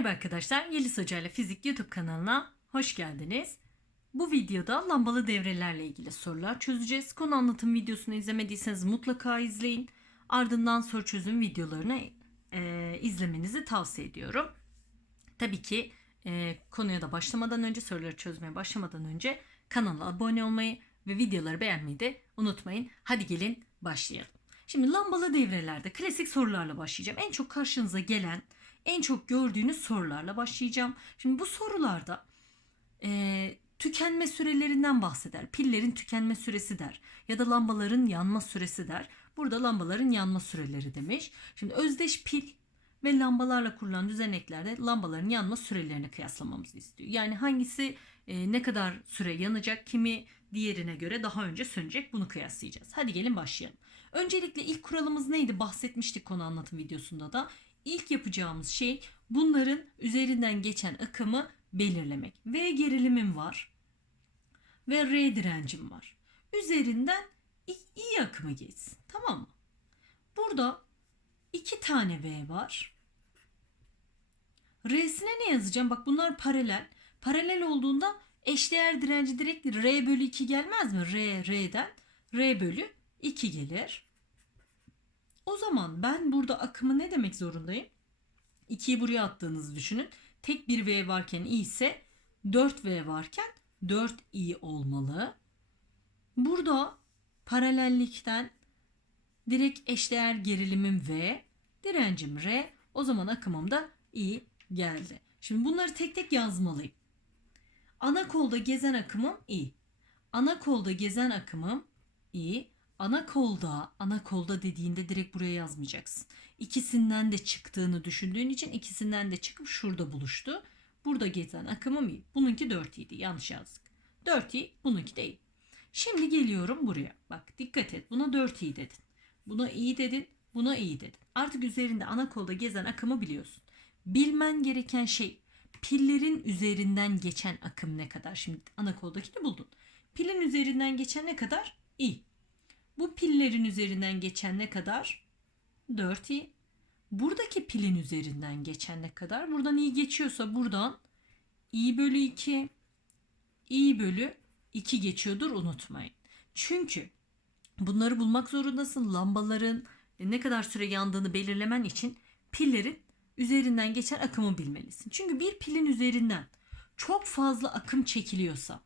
Merhaba arkadaşlar, Yeliz Hoca ile Fizik YouTube kanalına hoş geldiniz. Bu videoda lambalı devrelerle ilgili sorular çözeceğiz. Konu anlatım videosunu izlemediyseniz mutlaka izleyin. Ardından soru çözüm videolarını e, izlemenizi tavsiye ediyorum. Tabii ki e, konuya da başlamadan önce, soruları çözmeye başlamadan önce kanala abone olmayı ve videoları beğenmeyi de unutmayın. Hadi gelin başlayalım. Şimdi lambalı devrelerde klasik sorularla başlayacağım. En çok karşınıza gelen, en çok gördüğünüz sorularla başlayacağım. Şimdi bu sorularda e, tükenme sürelerinden bahseder. Pillerin tükenme süresi der. Ya da lambaların yanma süresi der. Burada lambaların yanma süreleri demiş. Şimdi özdeş pil ve lambalarla kurulan düzeneklerde lambaların yanma sürelerini kıyaslamamızı istiyor. Yani hangisi e, ne kadar süre yanacak, kimi diğerine göre daha önce sönecek bunu kıyaslayacağız. Hadi gelin başlayalım. Öncelikle ilk kuralımız neydi? Bahsetmiştik konu anlatım videosunda da. İlk yapacağımız şey bunların üzerinden geçen akımı belirlemek. V gerilimim var ve R direncim var. Üzerinden i, i akımı geçsin. Tamam mı? Burada iki tane V var. R'sine ne yazacağım? Bak bunlar paralel. Paralel olduğunda eşdeğer direnci direkt R bölü 2 gelmez mi? R, R'den R bölü 2 gelir. Zaman ben burada akımı ne demek zorundayım? 2'yi buraya attığınızı düşünün. Tek bir V varken I ise 4V varken 4I olmalı. Burada paralellikten direkt eşdeğer gerilimim V, direncim R. O zaman akımım da I geldi. Şimdi bunları tek tek yazmalıyım. Ana kolda gezen akımım I. Ana kolda gezen akımım I. Ana kolda, ana kolda dediğinde direkt buraya yazmayacaksın. İkisinden de çıktığını düşündüğün için ikisinden de çıkıp şurada buluştu. Burada gezen akımım i. Bununki 4 idi. Yanlış yazdık. 4 i, bununki de i. Şimdi geliyorum buraya. Bak dikkat et. Buna 4 i dedin. Buna i dedin. Buna i dedin. Artık üzerinde ana kolda gezen akımı biliyorsun. Bilmen gereken şey pillerin üzerinden geçen akım ne kadar? Şimdi ana koldakini buldun. Pilin üzerinden geçen ne kadar? i. Bu pillerin üzerinden geçen ne kadar? 4i. Buradaki pilin üzerinden geçen ne kadar? Buradan i geçiyorsa buradan i bölü 2 i bölü 2 geçiyordur unutmayın. Çünkü bunları bulmak zorundasın. Lambaların ne kadar süre yandığını belirlemen için pillerin üzerinden geçen akımı bilmelisin. Çünkü bir pilin üzerinden çok fazla akım çekiliyorsa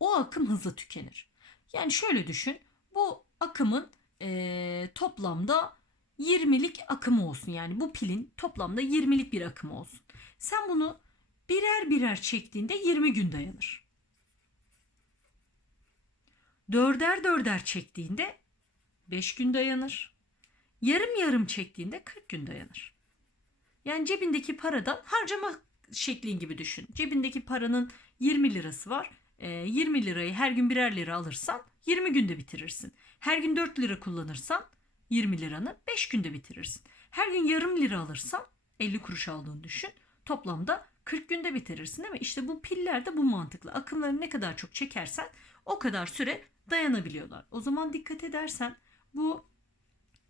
o akım hızlı tükenir. Yani şöyle düşün. Bu akımın e, toplamda 20'lik akımı olsun. Yani bu pilin toplamda 20'lik bir akımı olsun. Sen bunu birer birer çektiğinde 20 gün dayanır. Dörder dörder çektiğinde 5 gün dayanır. Yarım yarım çektiğinde 40 gün dayanır. Yani cebindeki paradan harcama şeklin gibi düşün. Cebindeki paranın 20 lirası var. 20 lirayı her gün birer lira alırsan 20 günde bitirirsin. Her gün 4 lira kullanırsan 20 liranı 5 günde bitirirsin. Her gün yarım lira alırsan 50 kuruş aldığını düşün. Toplamda 40 günde bitirirsin değil mi? İşte bu piller de bu mantıklı. Akımları ne kadar çok çekersen o kadar süre dayanabiliyorlar. O zaman dikkat edersen bu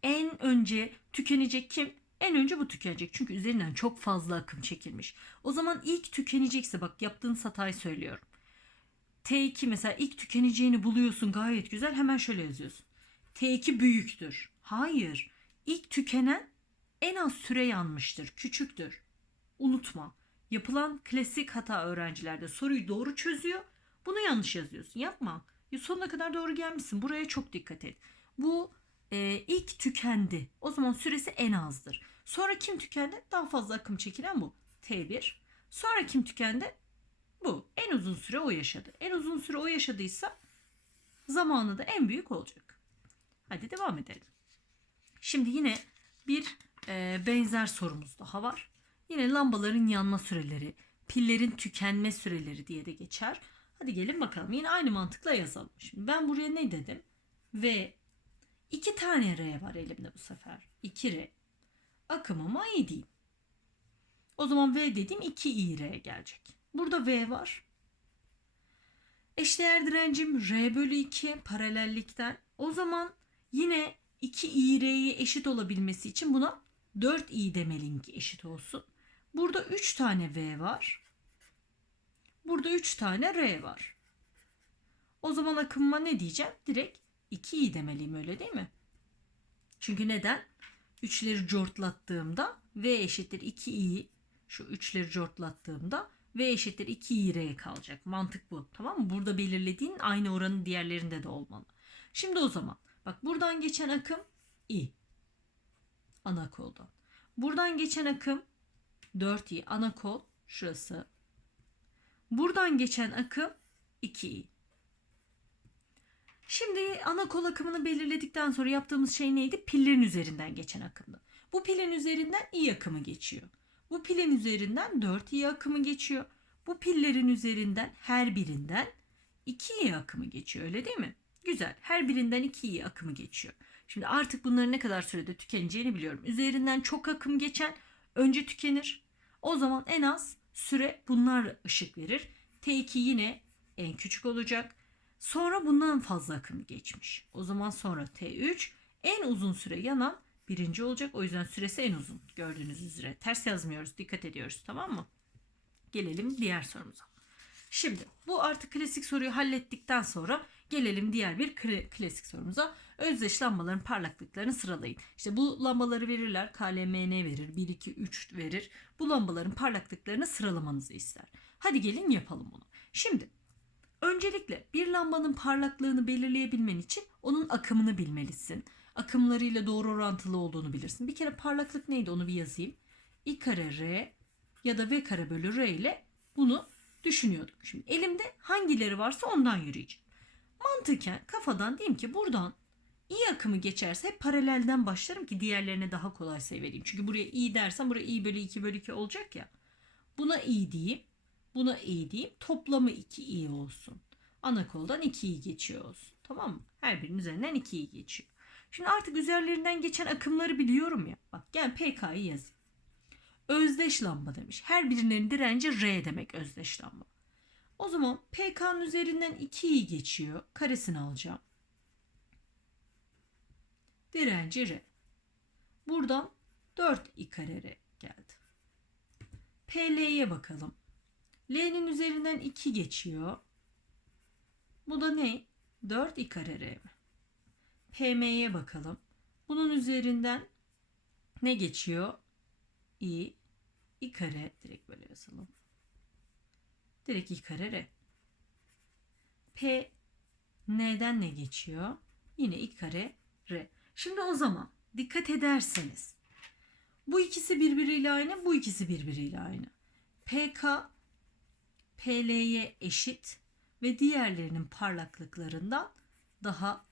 en önce tükenecek kim? En önce bu tükenecek. Çünkü üzerinden çok fazla akım çekilmiş. O zaman ilk tükenecekse bak yaptığın hatayı söylüyorum. T2 mesela ilk tükeneceğini buluyorsun gayet güzel hemen şöyle yazıyorsun. T2 büyüktür. Hayır. İlk tükenen en az süre yanmıştır. Küçüktür. Unutma. Yapılan klasik hata öğrencilerde soruyu doğru çözüyor. Bunu yanlış yazıyorsun. Yapma. Ya sonuna kadar doğru gelmişsin. Buraya çok dikkat et. Bu e, ilk tükendi. O zaman süresi en azdır. Sonra kim tükendi? Daha fazla akım çekilen bu. T1. Sonra kim tükendi? Bu. En uzun süre o yaşadı. En uzun süre o yaşadıysa zamanı da en büyük olacak. Hadi devam edelim. Şimdi yine bir e, benzer sorumuz daha var. Yine lambaların yanma süreleri, pillerin tükenme süreleri diye de geçer. Hadi gelin bakalım. Yine aynı mantıkla yazalım. Şimdi ben buraya ne dedim? Ve iki tane R var elimde bu sefer. 2 R. Akımıma I diyeyim. O zaman V dediğim 2 I R gelecek. Burada V var. Eşdeğer direncim R bölü 2 paralellikten. O zaman yine 2 İR'ye eşit olabilmesi için buna 4 i demeliyim ki eşit olsun. Burada 3 tane v var. Burada 3 tane r var. O zaman akımıma ne diyeceğim? Direkt 2i demeliyim öyle değil mi? Çünkü neden? 3'leri cortlattığımda v eşittir 2i şu 3'leri cortlattığımda v eşittir 2i r kalacak. Mantık bu. Tamam mı? Burada belirlediğin aynı oranın diğerlerinde de olmalı. Şimdi o zaman bak buradan geçen akım i ana koldan. Buradan geçen akım 4i ana kol şurası. Buradan geçen akım 2i. Şimdi ana kol akımını belirledikten sonra yaptığımız şey neydi? Pillerin üzerinden geçen akımdı. Bu pilin üzerinden i akımı geçiyor. Bu pilin üzerinden 4 i akımı geçiyor. Bu pillerin üzerinden her birinden 2 i akımı geçiyor öyle değil mi? Güzel. Her birinden 2 i akımı geçiyor. Şimdi artık bunların ne kadar sürede tükeneceğini biliyorum. Üzerinden çok akım geçen önce tükenir. O zaman en az süre bunlar ışık verir. T2 yine en küçük olacak. Sonra bundan fazla akım geçmiş. O zaman sonra T3 en uzun süre yanan birinci olacak. O yüzden süresi en uzun gördüğünüz üzere. Ters yazmıyoruz. Dikkat ediyoruz tamam mı? Gelelim diğer sorumuza. Şimdi bu artık klasik soruyu hallettikten sonra gelelim diğer bir kla- klasik sorumuza. Özdeş lambaların parlaklıklarını sıralayın. İşte bu lambaları verirler. KLMN verir. 1, 2, 3 verir. Bu lambaların parlaklıklarını sıralamanızı ister. Hadi gelin yapalım bunu. Şimdi öncelikle bir lambanın parlaklığını belirleyebilmen için onun akımını bilmelisin. Akımlarıyla doğru orantılı olduğunu bilirsin. Bir kere parlaklık neydi onu bir yazayım. I kare R ya da V kare bölü R ile bunu düşünüyorduk. Şimdi elimde hangileri varsa ondan yürüyeceğim. Mantıken kafadan diyeyim ki buradan i akımı geçerse hep paralelden başlarım ki diğerlerine daha kolay sayı vereyim. Çünkü buraya i dersem buraya i bölü 2 bölü 2 olacak ya. Buna i diyeyim. Buna i diyeyim. Toplamı 2 i olsun. Ana koldan 2 i geçiyor olsun. Tamam mı? Her birinin üzerinden 2 i geçiyor. Şimdi artık üzerlerinden geçen akımları biliyorum ya. Bak gel PK'yı yazayım. Özdeş lamba demiş. Her birinin direnci R demek özdeş lamba. O zaman PK'nın üzerinden 2'yi geçiyor. Karesini alacağım. Direnci R. Buradan 4i kare R geldi. PL'ye bakalım. L'nin üzerinden 2 geçiyor. Bu da ne? 4i kare R mi? PM'ye bakalım. Bunun üzerinden ne geçiyor? i, i kare direkt böyle yazalım. Direkt i kare r. P n'den ne geçiyor? Yine i kare r. Şimdi o zaman dikkat ederseniz bu ikisi birbiriyle aynı, bu ikisi birbiriyle aynı. PK PL'ye eşit ve diğerlerinin parlaklıklarından daha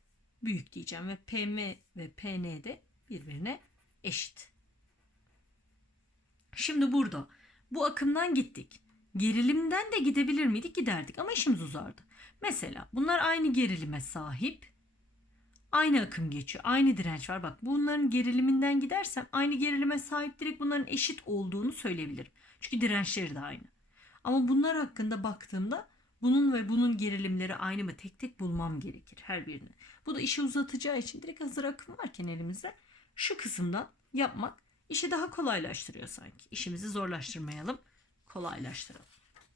büyük diyeceğim ve PM ve PN de birbirine eşit. Şimdi burada bu akımdan gittik. Gerilimden de gidebilir miydik? Giderdik ama işimiz uzardı. Mesela bunlar aynı gerilime sahip. Aynı akım geçiyor. Aynı direnç var. Bak bunların geriliminden gidersem aynı gerilime sahip direkt bunların eşit olduğunu söyleyebilirim. Çünkü dirençleri de aynı. Ama bunlar hakkında baktığımda bunun ve bunun gerilimleri aynı mı tek tek bulmam gerekir her birini. Bu da işi uzatacağı için direkt hazır akım varken elimizde şu kısımdan yapmak işi daha kolaylaştırıyor sanki. İşimizi zorlaştırmayalım, kolaylaştıralım.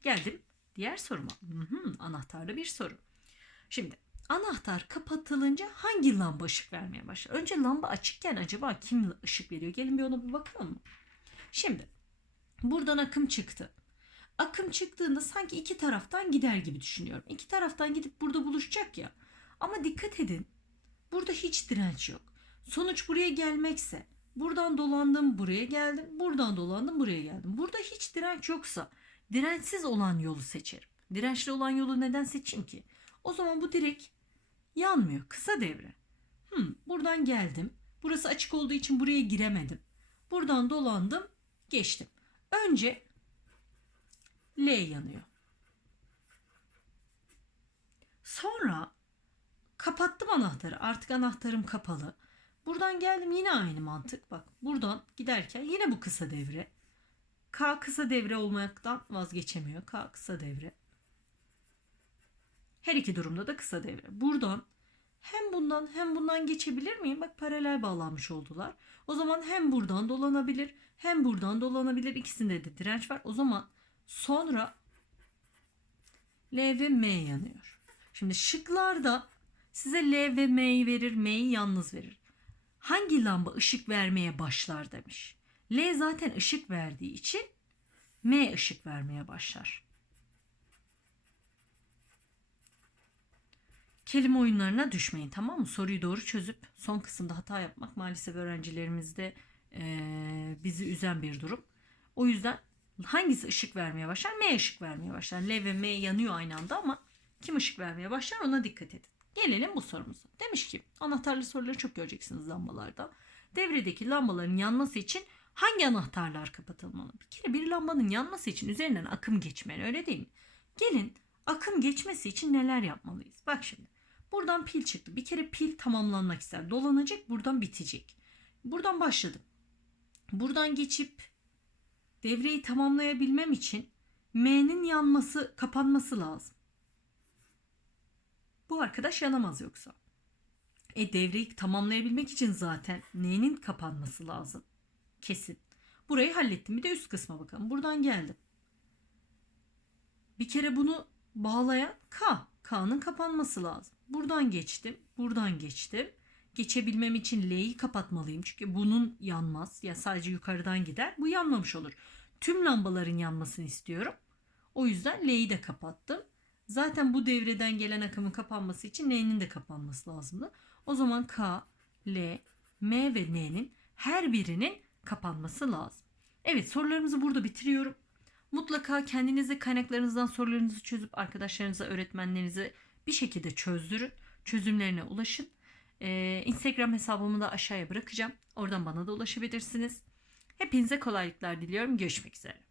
Geldim diğer soruma. Hı hı, anahtarlı bir soru. Şimdi anahtar kapatılınca hangi lamba ışık vermeye başlar? Önce lamba açıkken acaba kim ışık veriyor? Gelin bir ona bir bakalım mı? Şimdi buradan akım çıktı. Akım çıktığında sanki iki taraftan gider gibi düşünüyorum. İki taraftan gidip burada buluşacak ya. Ama dikkat edin. Burada hiç direnç yok. Sonuç buraya gelmekse buradan dolandım buraya geldim. Buradan dolandım buraya geldim. Burada hiç direnç yoksa dirençsiz olan yolu seçerim. Dirençli olan yolu neden seçeyim ki? O zaman bu direkt yanmıyor. Kısa devre. Hmm, buradan geldim. Burası açık olduğu için buraya giremedim. Buradan dolandım, geçtim. Önce L yanıyor. Sonra kapattım anahtarı. Artık anahtarım kapalı. Buradan geldim yine aynı mantık. Bak buradan giderken yine bu kısa devre. K kısa devre olmaktan vazgeçemiyor. K kısa devre. Her iki durumda da kısa devre. Buradan hem bundan hem bundan geçebilir miyim? Bak paralel bağlanmış oldular. O zaman hem buradan dolanabilir hem buradan dolanabilir. İkisinde de direnç var. O zaman sonra L ve M yanıyor. Şimdi şıklarda size L ve M'yi verir, M'yi yalnız verir. Hangi lamba ışık vermeye başlar demiş. L zaten ışık verdiği için M ışık vermeye başlar. Kelime oyunlarına düşmeyin tamam mı? Soruyu doğru çözüp son kısımda hata yapmak maalesef öğrencilerimizde eee, bizi üzen bir durum. O yüzden hangisi ışık vermeye başlar? M ışık vermeye başlar. L ve M yanıyor aynı anda ama kim ışık vermeye başlar ona dikkat edin. Gelelim bu sorumuza. Demiş ki anahtarlı soruları çok göreceksiniz lambalarda. Devredeki lambaların yanması için hangi anahtarlar kapatılmalı? Bir kere bir lambanın yanması için üzerinden akım geçmeli öyle değil mi? Gelin akım geçmesi için neler yapmalıyız? Bak şimdi buradan pil çıktı. Bir kere pil tamamlanmak ister. Dolanacak buradan bitecek. Buradan başladım. Buradan geçip devreyi tamamlayabilmem için M'nin yanması, kapanması lazım. Bu arkadaş yanamaz yoksa. E devreyi tamamlayabilmek için zaten N'nin kapanması lazım. Kesin. Burayı hallettim. Bir de üst kısma bakalım. Buradan geldim. Bir kere bunu bağlayan K. K'nın kapanması lazım. Buradan geçtim. Buradan geçtim. Geçebilmem için L'yi kapatmalıyım. Çünkü bunun yanmaz. Ya sadece yukarıdan gider. Bu yanmamış olur. Tüm lambaların yanmasını istiyorum. O yüzden L'yi de kapattım. Zaten bu devreden gelen akımın kapanması için N'nin de kapanması lazımdı. O zaman K, L, M ve N'nin her birinin kapanması lazım. Evet sorularımızı burada bitiriyorum. Mutlaka kendinize kaynaklarınızdan sorularınızı çözüp arkadaşlarınıza, öğretmenlerinize bir şekilde çözdürün. Çözümlerine ulaşın. Ee, Instagram hesabımı da aşağıya bırakacağım. Oradan bana da ulaşabilirsiniz. Hepinize kolaylıklar diliyorum. Görüşmek üzere.